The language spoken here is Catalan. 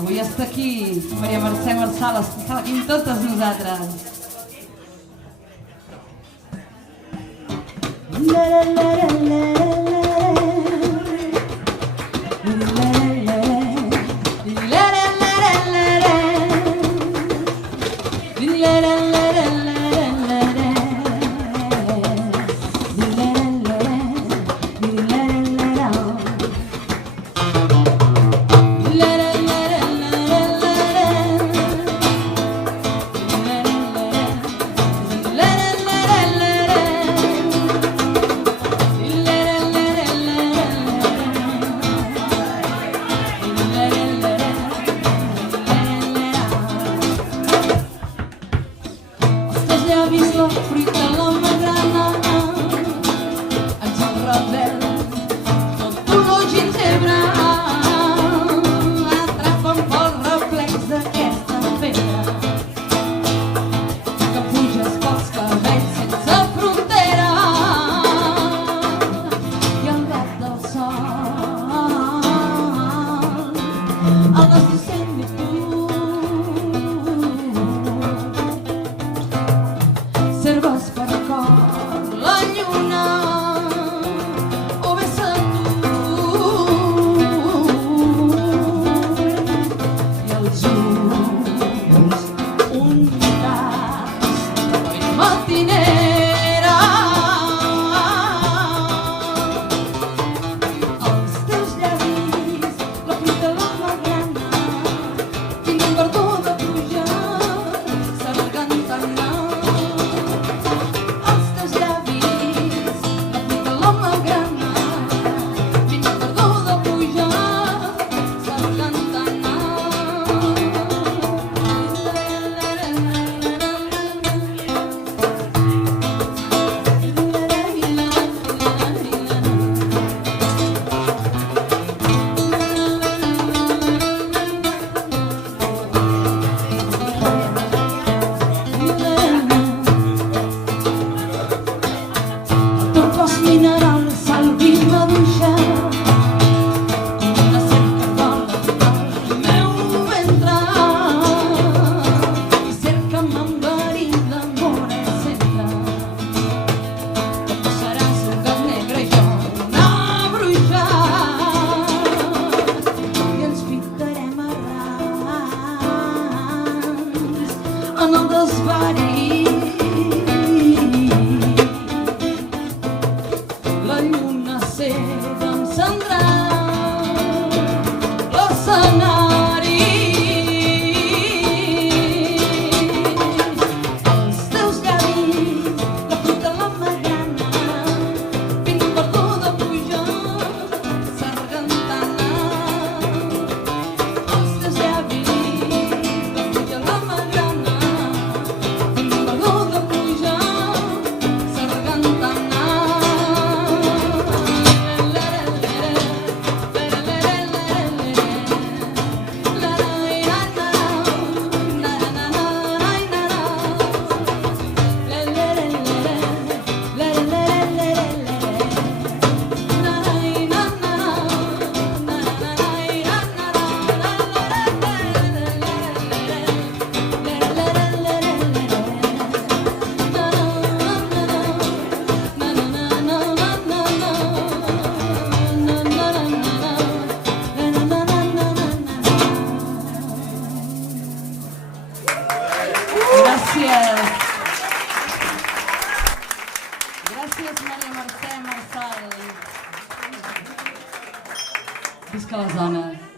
Avui està aquí Maria Mercè Marçal, està aquí amb totes nosaltres. Vist la fruita, la magrana, ens el rebel, tot color gingebre, atrapen pel reflex d'aquesta pedra, que puges pels cabells sense frontera, i el gat del sol, a les 200 virtuts. Serves per cor la lluna o ves a tu i els ulls un tast de boira matinera. Els teus llavis, la fruita de la grana, tinc verdor de pluja, s'argantant. Mineral, sal, vi, maduixa, una cerca del meu ventre i cerca'm amb verí l'amor al centre, que tu seràs un gat negre i jo una bruixa i ens pintarem errants en el desvarí. La lluna cega encendrà l'escenari. Els teus llavis, la fruita, la magrana, pinc verdor de pluja, sargantana. Els teus llavis, la fruita, la magrana, pinc verdor de pluja, sargantana. Gràcies. Gràcies, Maria Mercè Marçal. Visca les dones.